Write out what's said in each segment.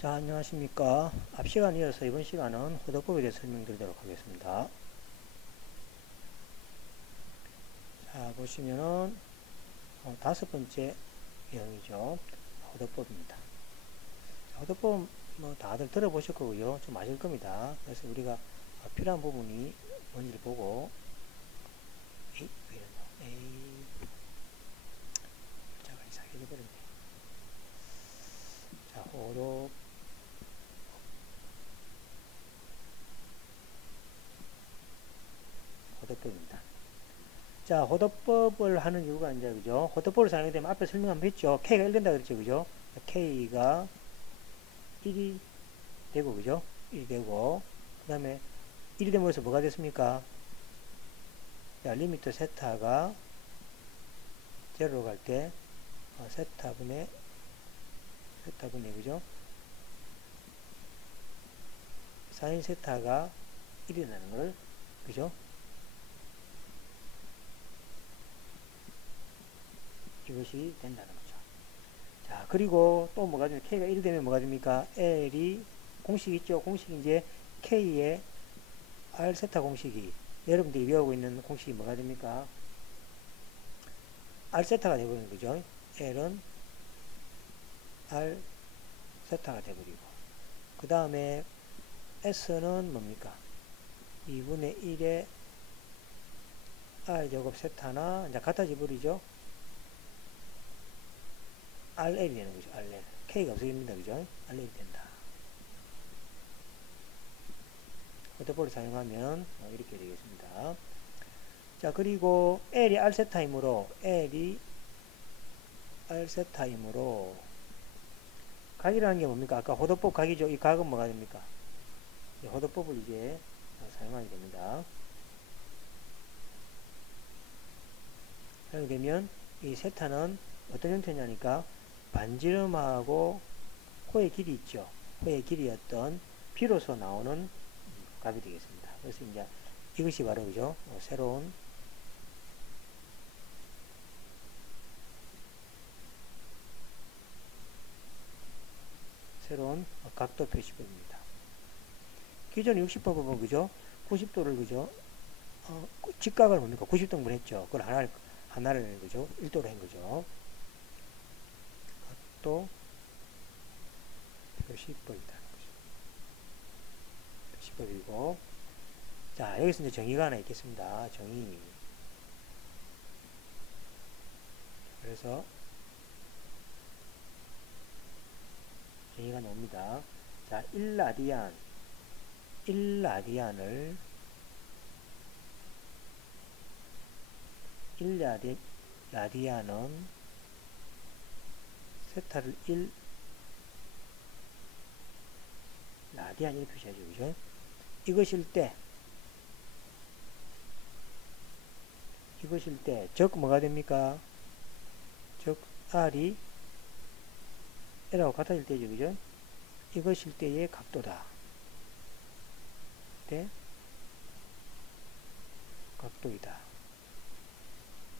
자, 안녕하십니까. 앞 시간에 이어서 이번 시간은 호도법에 대해서 설명드리도록 하겠습니다. 자, 보시면은 다섯 번째 내용이죠. 호도법입니다. 호도법 뭐 다들 들어보실 거고요. 좀 아실 겁니다. 그래서 우리가 필요한 부분이 뭔지를 보고 에이, 왜 이러노? 에이, 자가 이상하게 돼버렸네. 자, 호도법입니다. 자, 호도법을 하는 이유가 이제, 그죠? 호도법을 사용하게 되면 앞에 설명 한번 했죠. K가 1 된다 그랬죠. 그죠? K가 1이 되고, 그죠? 1이 되고, 그 다음에 1이 되면서 뭐가 됐습니까? 자, 리미트 세타가 제로로 갈 때, 세타분의, 그죠? 사인 세타가 1이 된다는 걸, 그죠? 이것이 된다는 거죠. 자, 그리고 또 뭐가 됩니까? K가 1이 되면 뭐가 됩니까? L이, 공식 있죠? 공식이 이제 K의 R 세타 공식이, 여러분들이 배우고 있는 공식이 뭐가 됩니까? R 세타가 되버리는 거죠. L은 R 세타가 되버리고, 그 다음에 S는 뭡니까? 2분의 1의 R 제곱 세타나, 이제 같아져 버리죠? RL이 되는 거죠. RL. K가 없어집니다. 그죠? RL이 된다. 호도법을 사용하면 이렇게 되겠습니다. 자, 그리고 L이 R 세타이므로, 각이라는 게 뭡니까? 아까 호도법 각이죠. 이 각은 뭐가 됩니까? 호도법을 이제 사용하게 됩니다. 하게 되면 이 세타는 어떤 형태냐니까 반지름하고 호의 길이 있죠. 호의 길이였던 비로소 나오는 값이 되겠습니다. 그래서 이제 이것이 바로 그죠? 새로운 각도 표시법입니다. 기존 60법은 그죠? 90도를 그죠? 직각을 뭡니까? 90등분 했죠. 그걸 하나를 그죠? 1도로 한 거죠. 각도 표시법이다. 표시법이고, 자, 여기서 이제 정의가 하나 있겠습니다. 정의. 그래서 정의가 나옵니다. 자, 1라디안을 1라디안은 세타를 1라디안 이렇게 표시하죠. 그죠? 이것일 때, 즉, 뭐가 됩니까? 즉, R이 L하고 같아질 때죠. 그죠? 이것일 때의 각도다. 때, 각도이다.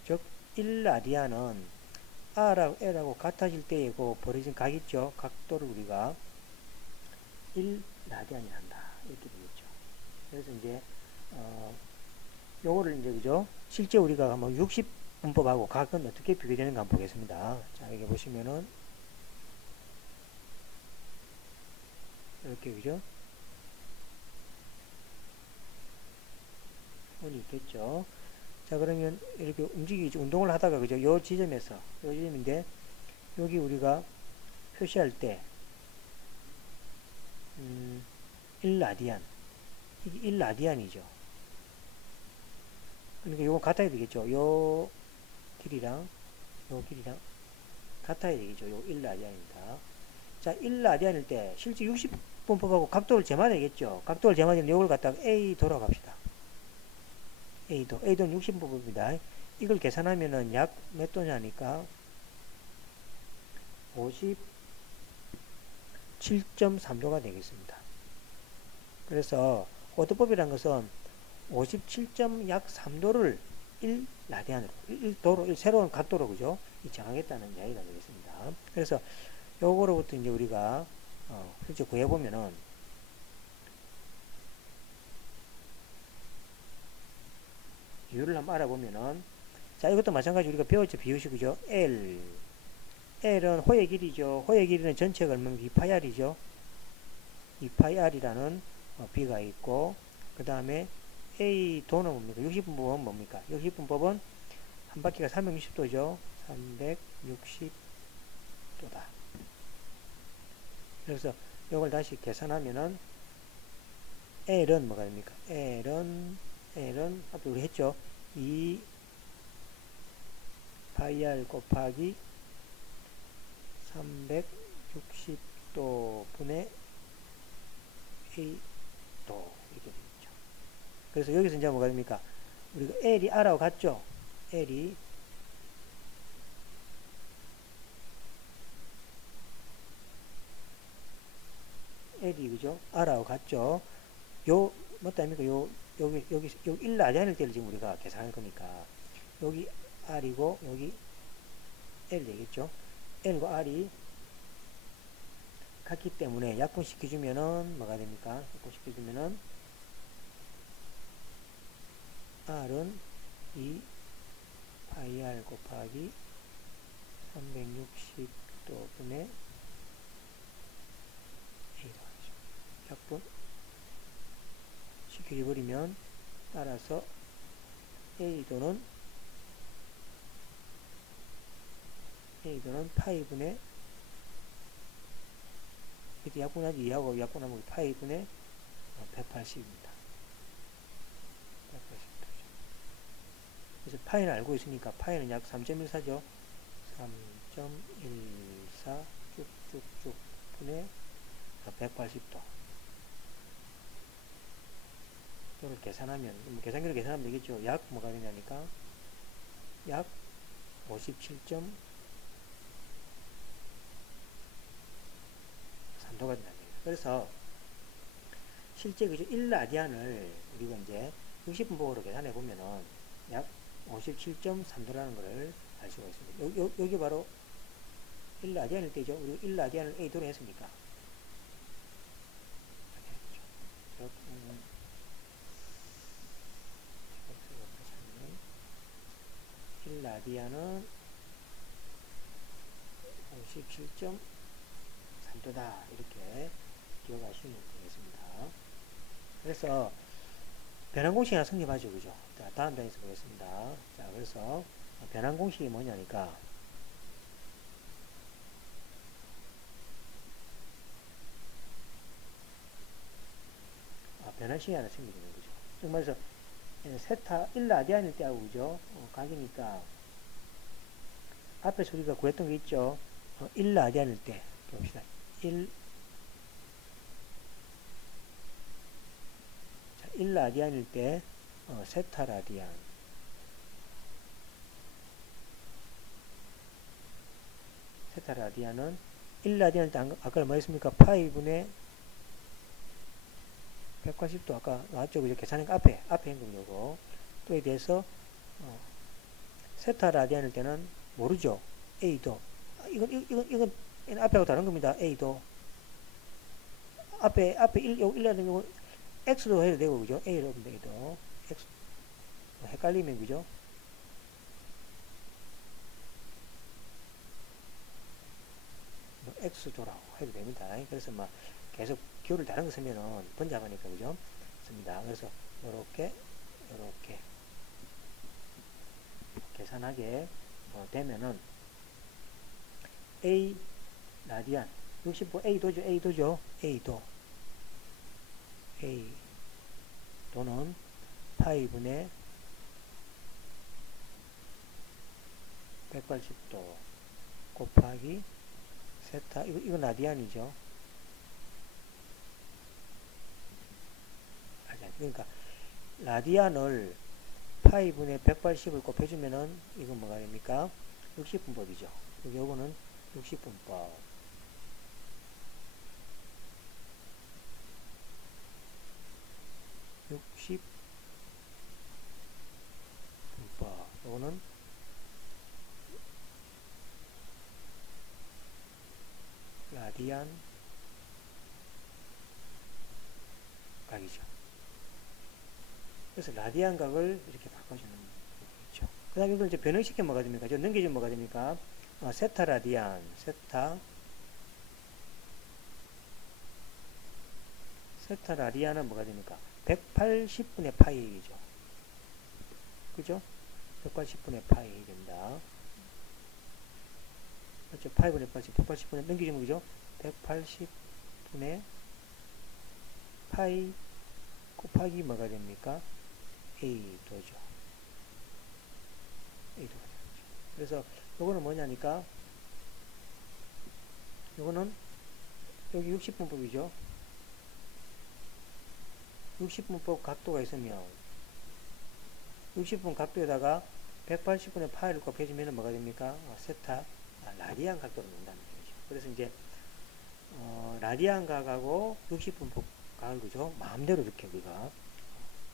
즉, 1라디안은 R하고 L하고 같아질 때의 그 벌어진 각 있죠? 각도를 우리가 1라디안이 한다. 이렇게 되겠죠. 그래서 이제, 요거를 이제, 그죠? 실제 우리가 한번 60분법하고 각은 어떻게 비교되는가 한번 보겠습니다. 자, 여기 보시면은, 이렇게, 그죠? 원이 있겠죠. 자, 그러면 이렇게 움직이죠. 운동을 하다가, 그죠? 요 지점인데, 여기 우리가 표시할 때, 1라디안. 이게 1라디안이죠. 그러니까 요거 같아야 되겠죠. 요 길이랑 같아야 되겠죠. 요 1라디안입니다. 자, 1라디안일 때 실제 60분법하고 각도를 재봐야 되겠죠. 각도를 재봐야 요걸 갖다가 A도로 갑시다. A도는 60분법입니다. 이걸 계산하면은 약 몇 도냐니까 57.3도가 되겠습니다. 그래서 호도법이라는 것은 57.3도를 1라디안으로, 1도로, 새로운 각도로, 그죠? 정하겠다는 이야기가 되겠습니다. 그래서 요거로부터 이제 우리가 실제 구해보면은 비율을 한번 알아보면은 자 이것도 마찬가지 우리가 배웠죠. 비유식이죠. L은 호의 길이죠. 호의 길이는 전체가 얼마면 2파이r이죠. 2파이r이라는 B가 있고 그 다음에 A 도는 뭡니까? 60분법은 뭡니까? 60분법은 한 바퀴가 360도죠. 360도다. 그래서 이걸 다시 계산하면은 L은 뭐가 됩니까? L은 앞에 우리 했죠. 2 파이r 곱하기 360도 분의 A도 이렇게 되겠죠. 그래서 여기서 이제 뭐가 됩니까? 우리가 L이 R하고 같죠? L이 그죠? R하고 같죠? 맞다입니까? 여기 1 라디안일 때를 지금 우리가 계산할 거니까 여기 R이고 여기 L 되겠죠? L과 R이 같기 때문에 약분시켜주면은 뭐가 됩니까? 약분시켜주면은 R은 2 파이 R 곱하기 360도 분의 A가 되죠. 약분 시켜버리면 따라서 A도는 파이분의 이때 약분하지 2하고 약분하면 파이분의 180입니다. 180도죠. 그래서 파이는 알고 있으니까 파이는 약 3.14죠. 3.14 쭉쭉쭉 분의 180도. 이걸 계산하면 계산기로 계산하면 되겠죠. 약 뭐가 되냐니까 약 57.3도가 된다. 그래서 실제 그죠 1라디안을 우리가 이제 60분법으로 계산해 보면은 약 57.3도라는 것을 알 수가 있습니다. 여기 바로 1라디안일 때죠. 우리 1라디안을 A도로 했으니까. 1라디안은 57.3도다. 이렇게 기억하시면 되겠습니다. 그래서 변환공식 하나 성립하죠. 그죠? 자, 다음 단에서 보겠습니다. 자, 그래서 변환공식이 뭐냐니까 변환식이 하나 생기는 거죠. 즉 말해서 세타 1라디안일 때하고 그죠? 각이니까 앞에서 우리가 구했던 게 있죠. 1라디안일 때 봅시다. 1라디안일 때 세타 라디안 세타 라디안은 1라디안일 때 아까 뭐 했습니까? 파이분의 180도 아까 나왔죠. 그죠? 계산한 거 앞에 행동요고 또에 대해서 세타 라디안일 때는 모르죠. A도 이건 앞에하고 다른 겁니다. A도 앞에 1라디안 경우 X도 해도 되고 그죠? A로 하면 A도 X 헷갈리면 그죠? X조라고 해도 됩니다. 그래서 막 계속 기호를 다른 거 쓰면은 번잡하니까 그죠? 씁니다. 그래서 요렇게 계산하게 되면은 A 라디안 60도 A도죠. A도는 파이분의 180도 곱하기 세타 이거 라디안이죠. 그러니까 라디안을 파이분의 180을 곱해주면은 이건 뭐가 됩니까? 60분법이죠. 요거는 60분법. 60분법. 요거는 라디안 각이죠. 그래서 라디안 각을 이렇게 바꿔주는 거죠. 그 다음에 이걸 이제 변형시키면 뭐가 됩니까? 넘겨주면 뭐가 됩니까? 세타 라디안, 세타 라디안은 뭐가 됩니까? 180분의 파이죠. 그죠? 180분의 파이 됩니다. 그렇죠? 파이분의 80, 180분의 넘기주면 그죠? 180분의 파이 곱하기 뭐가 됩니까? A도죠. A도가 되죠. 그래서 요거는 뭐냐니까 요거는 여기 60분법이죠. 60분법 각도가 있으면 60분 각도에다가 180분의 파이를 곱해주면 뭐가 됩니까? 세타 라디안 각도로 논다는 얘기죠. 그래서 이제 라디안 각하고 60분법 각을 그죠? 마음대로 이렇게 우리가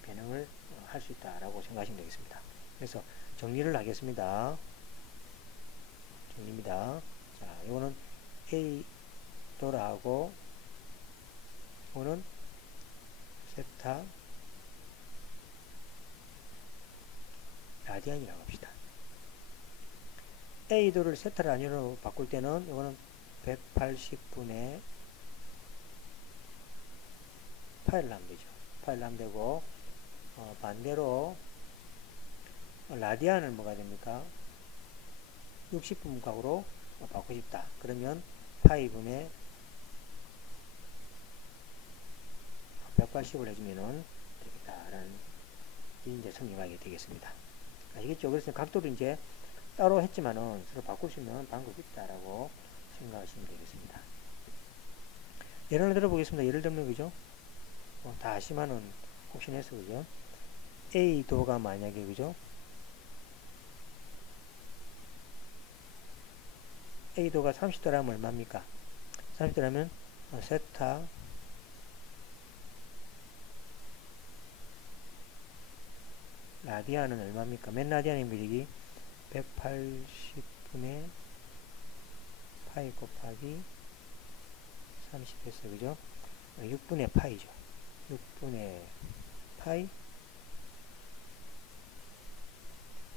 변형을 할 수 있다라고 생각하시면 되겠습니다. 그래서 정리를 하겠습니다. 정리입니다. 자, 이거는 A 도라하고 이거는 세타 라디안이라고 합시다. A도를 세타 라디안으로 바꿀 때는 이거는 180분의 파이를 하면 되죠. 파이를 하면 되고 반대로 라디안을 뭐가 됩니까? 60분 각으로 바꾸고 싶다. 그러면 파이분의 180을 해주면은 되겠다라는 이제 성립하게 되겠습니다. 아시겠죠? 그래서 각도도 이제 따로 했지만은 서로 바꿀 수 있는 방법이 있다라고 생각하시면 되겠습니다. 예를 들어 보겠습니다. 예를 들면 그죠? 다 아시면은 혹시나 해서 그죠? A도가 만약에 그죠? A도가 30도라면 얼마입니까? 30도라면 세타 라디안은 얼마입니까? 몇 라디안의 미리기? 180분의 파이 곱하기 30 했어요. 그죠? 6분의 파이죠. 6분의 파이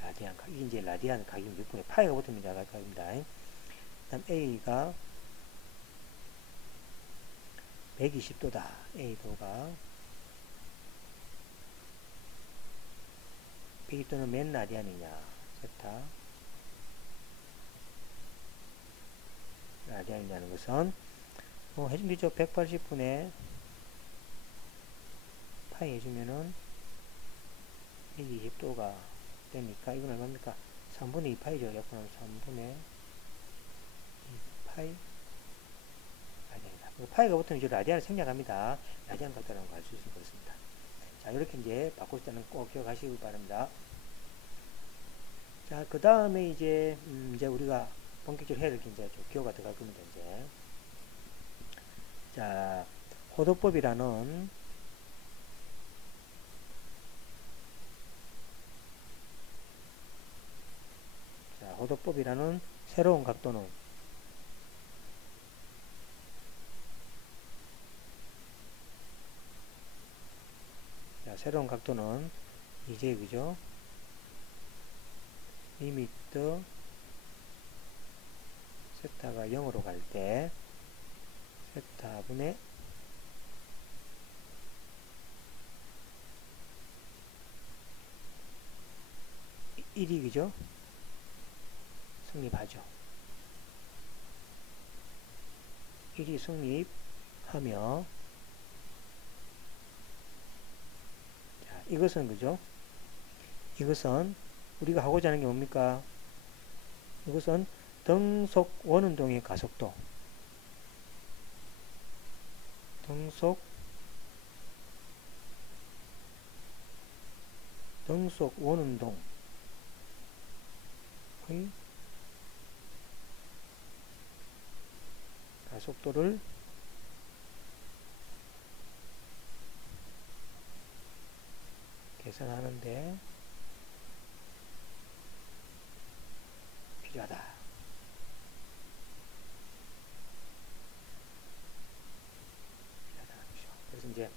라디안 각. 이게 이제 라디안 각이 6분의 파이가 붙습니다. 각입니다. 그 다음 A가 120도다. A도가 120도는 몇 라디안이냐? 세타 라디안이라는 것은 해주면 되죠. 180분의 파이 해주면은 120도가 되니까 이건 얼마입니까? 3분의 2 파이죠. 약분하면 3분의 2 파이 라디안이다. 파이가 붙으면 이제 라디안을 생략합니다. 라디안 각도라는 걸 알 수 있으면 그렇습니다. 자, 이렇게 이제 바꿀 때는 꼭 기억하시기 바랍니다. 자, 그 다음에 이제 우리가 본격적으로 해야 될 게 이제 기호가 들어갈 겁니다. 이제 자, 호도법이라는 새로운 각도는 새로운 각도는 이제 그죠? 리미트 세타가 0으로 갈 때 세타분의 1이 그죠? 성립하죠. 1이 성립하며 자, 이것은 그죠? 이것은 우리가 하고자 하는 게 뭡니까? 이것은 등속 원운동의 가속도 등속 원운동의 가속도를 계산하는데 필요하다. 그래서 이제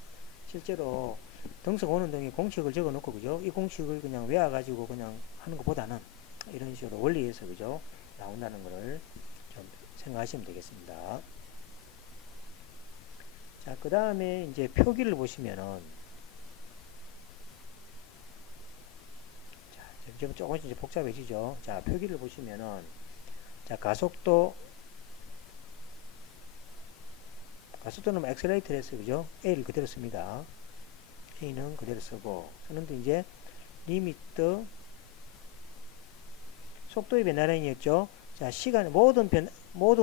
실제로 등속 원운동이 공식을 적어 놓고, 그죠? 이 공식을 그냥 외워가지고 그냥 하는 것보다는 이런 식으로 원리에서, 그죠? 나온다는 것을 좀 생각하시면 되겠습니다. 자, 그 다음에 이제 표기를 보시면은, 자, 좀 조금씩 이제 복잡해지죠. 자, 표기를 보시면은, 자, 가속도는 엑셀레이터를 했어요. 그죠? A를 그대로 씁니다. A는 그대로 쓰고, 쓰는데 이제, 리미트, 속도의 변화량이었죠. 자, 모든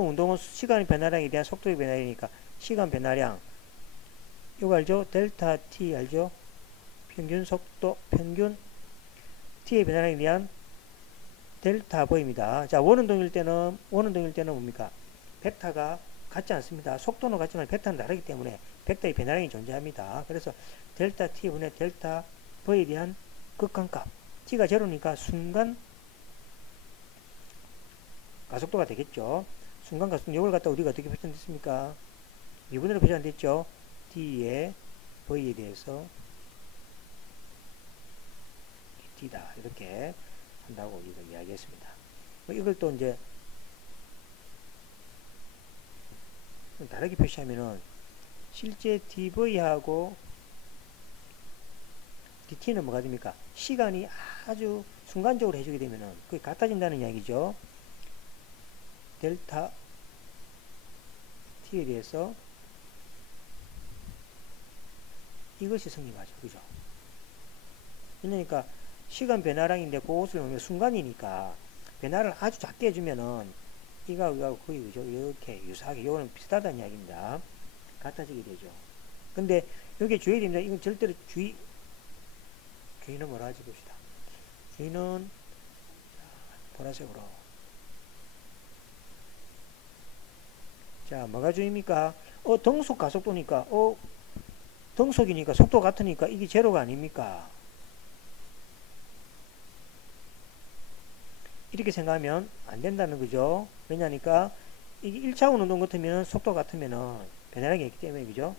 운동은 시간의 변화량에 대한 속도의 변화량이니까, 시간 변화량. 이거 알죠? 델타 T 알죠? 평균 속도, 평균 T의 변화량에 대한 델타 V입니다. 자, 원운동일 때는 뭡니까? 벡터가 같지 않습니다. 속도는 같지만 벡터는 다르기 때문에 벡터의 변화량이 존재합니다. 그래서 델타 T분의 델타 V에 대한 극한값. T가 제로니까 순간 가속도가 되겠죠. 순간 가속도, 이걸 갖다 우리가 어떻게 표현됐습니까? 미분으로 표현됐죠. D의 V에 대해서 D다. 이렇게 한다고 이걸 이야기했습니다. 이걸 또 이제 다르게 표시하면은 실제 dv하고 dt는 뭐가 됩니까? 시간이 아주 순간적으로 해주게 되면은 그게 같아진다는 이야기죠. 델타 t에 대해서 이것이 성립하죠. 그죠? 그러니까 시간 변화량인데 그것을 보면 순간이니까 변화를 아주 작게 해주면은 이거하고 거의 그죠? 이렇게 유사하게 이거는 비슷하다는 이야기입니다. 같아지게 되죠. 근데 여기에 주의해야 됩니다. 이건 절대로 주의는 뭐라 하지 봅시다. 주의는 보라색으로. 자, 뭐가 주의입니까? 등속 가속도니까, 등속이니까 속도 같으니까 이게 제로가 아닙니까? 이렇게 생각하면 안 된다는 거죠. 왜냐니까 이게 1차원 운동 같으면 속도 같으면은 변화량이 있기 때문에, 그죠?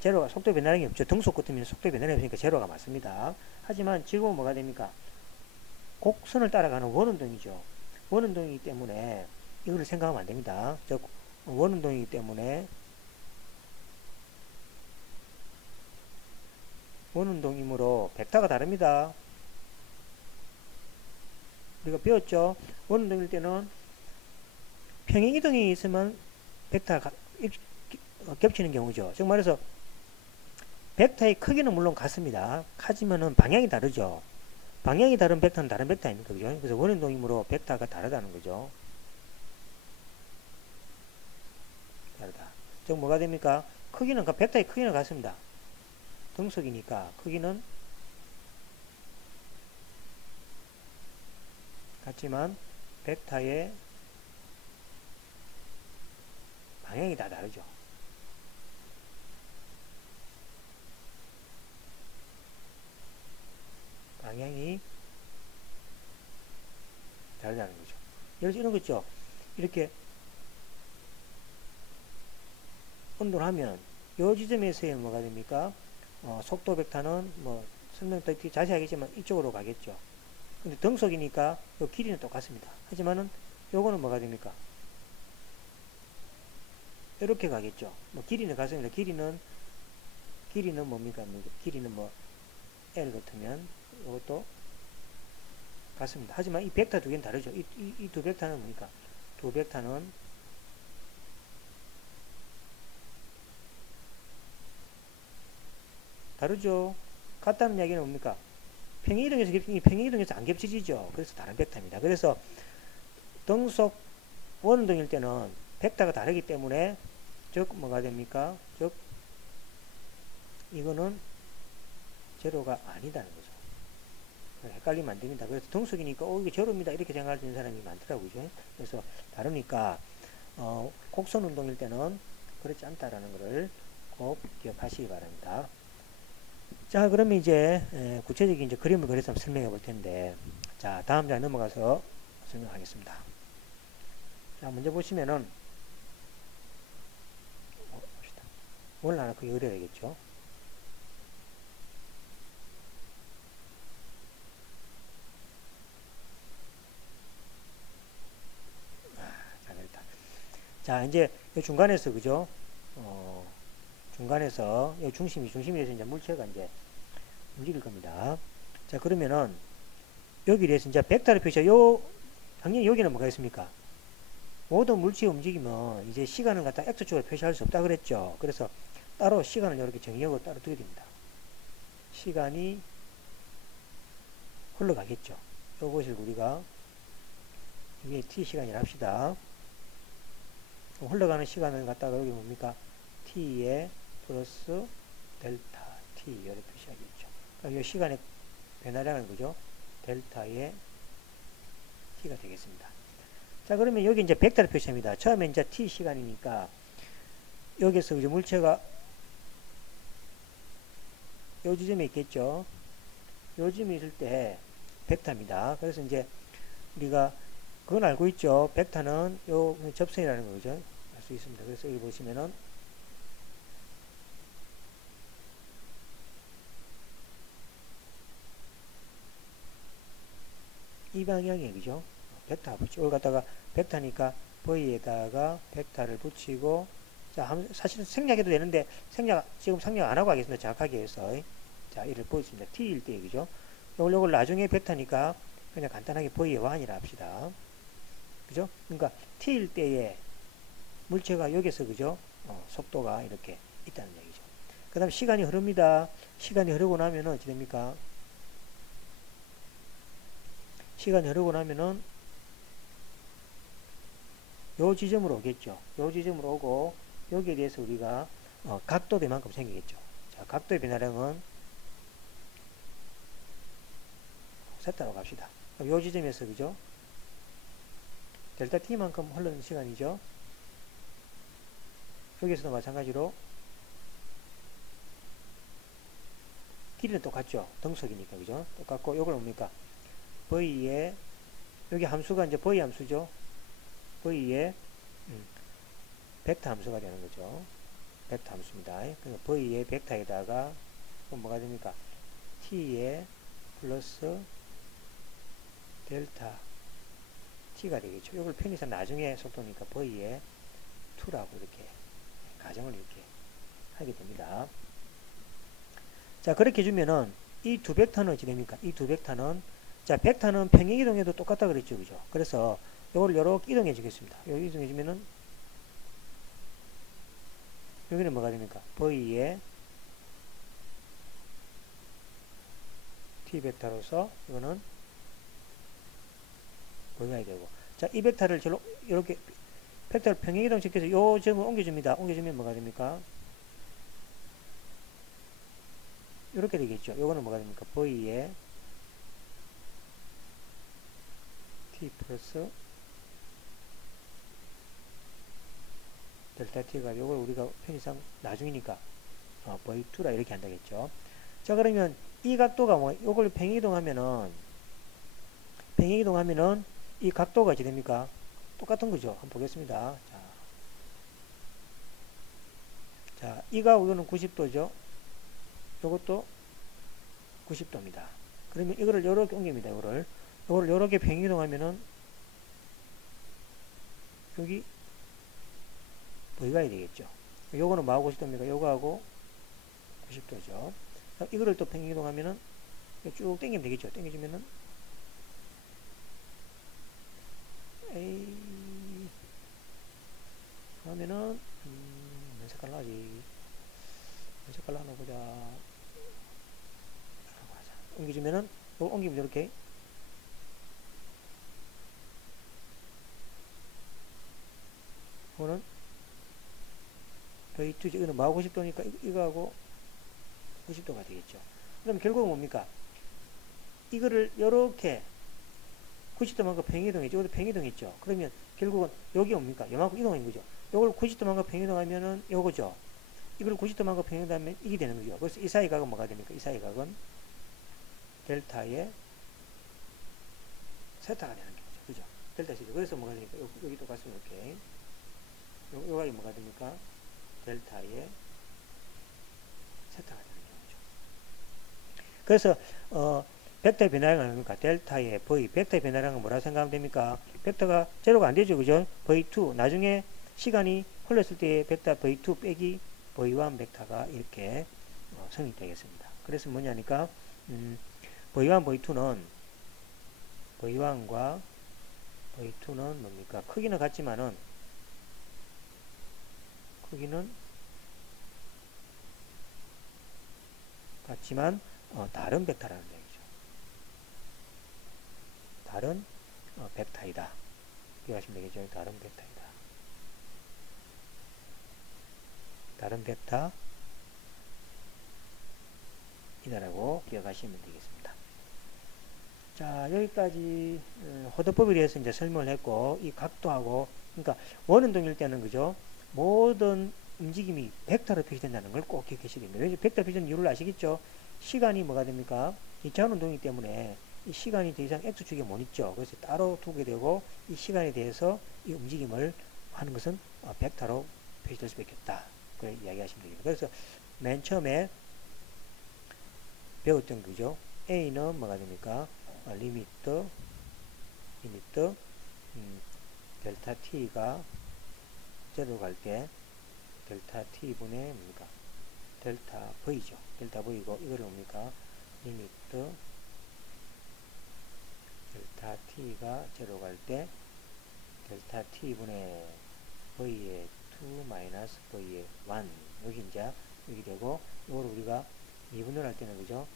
제로가 속도 변화량이 없죠. 등속 같으면 속도 변화량이 없으니까 제로가 맞습니다. 하지만 지금은 뭐가 됩니까? 곡선을 따라가는 원운동이죠. 원운동이기 때문에 이거를 생각하면 안 됩니다. 원운동이기 때문에 원운동이므로 벡터가 다릅니다. 우리가 배웠죠. 원운동일 때는 평행이동이 있으면 벡터가 겹치는 경우죠. 즉 말해서 벡터의 크기는 물론 같습니다. 하지만은 방향이 다르죠. 방향이 다른 벡터는 다른 벡터 아닙니까? 그죠? 그래서 원운동이므로 벡터가 다르다는 거죠. 다르다. 즉 뭐가 됩니까? 벡터의 크기는 같습니다. 등속이니까 크기는 같지만 벡터의 방향이 다 다르죠. 방향이 다르다는 거죠. 예를 들어 이런 거 있죠. 이렇게 운동을 하면 이 지점에서의 뭐가 됩니까? 속도 벡터는 뭐 설명 더 자세히 하겠지만 이쪽으로 가겠죠. 근데 등속이니까 요 길이는 똑같습니다. 하지만은 요거는 뭐가 됩니까? 이렇게 가겠죠. 뭐 길이는 같습니다. 길이는 뭡니까? 길이는 뭐 L 같으면 이것도 같습니다. 하지만 이 벡터 두 개는 다르죠. 이 두 벡터는 뭡니까? 두 벡터는 다르죠. 같다는 이야기는 뭡니까? 평행이동에서 안 겹쳐지죠. 그래서 다른 벡터입니다. 그래서 등속 원운동일 때는 벡터가 다르기 때문에 즉 뭐가 됩니까? 즉 이거는 제로가 아니다는 거죠. 헷갈리면 안 됩니다. 그래서 등속이니까 이게 제로입니다. 이렇게 생각할 수 있는 사람이 많더라고요. 그래서 다르니까 곡선 운동일 때는 그렇지 않다라는 것을 꼭 기억하시기 바랍니다. 자, 그러면 이제 구체적인 이제 그림을 그려서 설명해 볼 텐데, 자, 다음 장에 넘어가서 설명하겠습니다. 자, 먼저 보시면은 원을 하나 크게 그려야겠죠. 자, 이제 이 중간에서, 그죠? 중간에서, 이 중심에서 이제 물체가 이제 움직일 겁니다. 자, 그러면은, 여기에 대해서 이제 벡터를 당연히 여기는 뭐가 있습니까? 모든 물체의 움직이면 이제 시간을 갖다 X축으로 표시할 수 없다 그랬죠. 그래서 따로 시간을 이렇게 정의역으로 따로 두게 됩니다. 시간이 흘러가겠죠. 이것을 우리가 이게 T시간이라 합시다. 흘러가는 시간을 갖다가 여기 뭡니까? T에 플러스 델타 T 이렇게 표시하겠죠. 그럼 이 시간의 변화량은 그죠? 델타의 T가 되겠습니다. 자, 그러면 여기 이제 벡터를 표시합니다. 처음에 이제 T 시간이니까 여기서 이제 물체가 요 지점에 있겠죠. 요 지점에 있을 때 벡터입니다. 그래서 이제 우리가 그건 알고 있죠. 벡터는 요 접선이라는 거죠. 알 수 있습니다. 그래서 여기 보시면은 이 방향이에요. 그죠? 벡터 붙이고 이걸 갖다가 벡터니까 V에다가 벡터를 붙이고 자, 사실은 생략해도 되는데 지금 생략 안 하고 하겠습니다. 정확하게 해서 자, 이를 보겠습니다. T일 때 그죠? 요걸 나중에 벡터니까 그냥 간단하게 V의 완이라 합시다. 그죠? 그러니까 T일 때에 물체가 여기서 그죠? 속도가 이렇게 있다는 얘기죠. 그 다음 시간이 흐릅니다. 시간이 흐르고 나면은 어찌 됩니까? 시간이 흐르고 나면은 요 지점으로 오겠죠. 요 지점으로 오고 여기에 대해서 우리가 각도대만큼 생기겠죠. 자, 각도의 변화량은 세타로 갑시다. 그럼 요 지점에서 그죠? 델타 T만큼 흐르는 시간이죠. 여기서도 마찬가지로 길이는 똑같죠. 등속이니까 그죠? 똑같고 요걸 뭡니까? V에 여기 함수가 이제 V 함수죠. V에 벡터 함수가 되는 거죠. 벡터 함수입니다. 그러니까 V의 벡터에다가 뭐가 됩니까? T에 플러스 델타 T가 되겠죠. 이걸 편의상 나중에 속도니까 V에 2라고 이렇게 가정을 이렇게 하게 됩니다. 자, 그렇게 해주면은 이 두 벡터는 어찌 됩니까? 이 두 벡터는 자, 벡터는 평행 이동해도 똑같다 그랬죠. 그죠? 그래서 이걸 이렇게 이동해 주겠습니다. 여기 이동해 주면은 여기는 뭐가 됩니까? V에 T 벡터로서 이거는 V가 되고 자, 이 벡터를 이렇게 벡터를 평행이동 시켜서 요 점을 옮겨줍니다. 옮겨주면 뭐가 됩니까? 이렇게 되겠죠. 요거는 뭐가 됩니까? V에 T 플러스 델타 T가 요걸 우리가 편의상 나중이니까 V2라 이렇게 한다겠죠. 자, 그러면 이 각도가 요걸 평행이동하면은 이 각도가 어찌 됩니까? 똑같은 거죠. 한번 보겠습니다. 자, 이거는 90도죠. 요것도 90도입니다. 그러면 이거를 요렇게 옮깁니다. 요거를 요렇게 평행이동하면은 여기 V가 되겠죠. 요거는 뭐하고 90도입니까? 요거하고 90도죠. 이거를 또 평행이동하면은 쭉 당기면 되겠죠. 당겨주면은 그러면은 몇 색깔 나지? 몇 색깔 하나 보자. 옮겨주면은 옮기면 이렇게 이거는 V2죠. 이거는 뭐하고 90도니까 이거하고 90도가 되겠죠. 그럼 결국은 뭡니까? 이거를 이렇게 90도만큼 평행이동했죠. 이것도 평행이동했죠. 그러면 결국은 여기 옵니까? 요만큼 이동한 거죠. 요걸 90도만큼 평행이동하면은 요거죠. 이걸 90도만큼 평행이동하면 이게 되는 거죠. 그래서 이 사이 각은 뭐가 됩니까? 이 사이 각은 델타의 세타가 되는 거죠. 그죠? 델타 세타. 그래서 뭐가 됩니까? 여기 똑같으면 이렇게. 요 각이 뭐가 됩니까? 델타의 세타가 되는 거죠. 그래서 벡터의 변화량은 뭡니까? 델타의 V, 벡터의 변화량은 뭐라 생각하면 됩니까? 벡터가 제로가 안 되죠. 그죠? V2. 나중에 시간이 흘렀을 때의 벡터 v2 빼기 v1 벡터가 이렇게 성립되겠습니다. 그래서 뭐냐니까 v1, v2는 v1과 v2는 뭡니까? 크기는 같지만은 다른 벡터라는 얘기죠. 다른 벡터이다. 기억하시면 되겠죠. 다른 벡터이다. 다른 벡터이다라고 기억하시면 되겠습니다. 자, 여기까지 호도법에 대해서 이제 설명을 했고, 이 각도하고, 그러니까 원운동일 때는 그죠? 모든 움직임이 벡터로 표시된다는 걸 꼭 기억하셔야 됩니다. 왜 벡터 표시되는 이유를 아시겠죠? 시간이 뭐가 됩니까? 이 자운동이기 때문에 이 시간이 더 이상 X축에 못 있죠. 그래서 따로 두게 되고, 이 시간에 대해서 이 움직임을 하는 것은 벡터로 표시될 수밖에 없다. 그렇게 이야기하시면 됩니다. 그래서 맨 처음에 배웠던 거죠. A는 뭐가 됩니까? 리미트 델타 t가 0로 갈 때 델타 t분의 뭡니까? 델타 v죠. 델타 v고 이거를 뭡니까? 리미트 델타 t가 0로 갈 때 델타 t분의 v의 2 마이너스 v의 1 여기 이제 여기 되고 이걸 우리가 미분을 할 때는 그죠?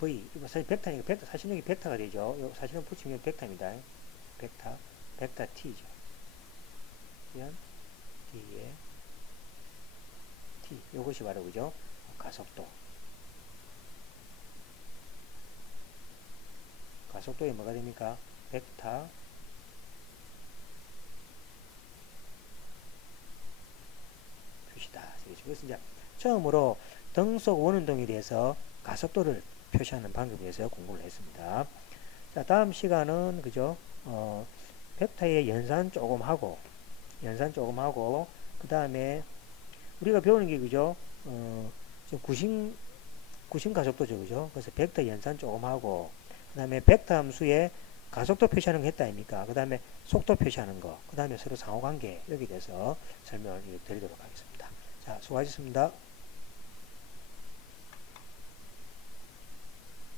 V, 이거 사실 벡터니까 벡터, 사실 여기 벡터가 되죠. 사실은 붙이면 벡터입니다. 벡터 T죠. 그러면 D의 T, 요것이 바로 그죠? 가속도. 가속도에 뭐가 됩니까? 벡터 표시다. 그래서 이제 처음으로 등속 원운동에 대해서 가속도를 표시하는 방법에 대해서 공부를 했습니다. 자, 다음 시간은 그죠? 벡터의 연산 조금 하고 그 다음에 우리가 배우는 게 그죠? 구심 가속도죠, 그죠? 그래서 벡터 연산 조금 하고 그 다음에 벡터 함수에 가속도 표시하는 거 했다 아닙니까? 그 다음에 속도 표시하는 거, 그 다음에 서로 상호관계 여기 대해서 설명을 드리도록 하겠습니다. 자, 수고하셨습니다.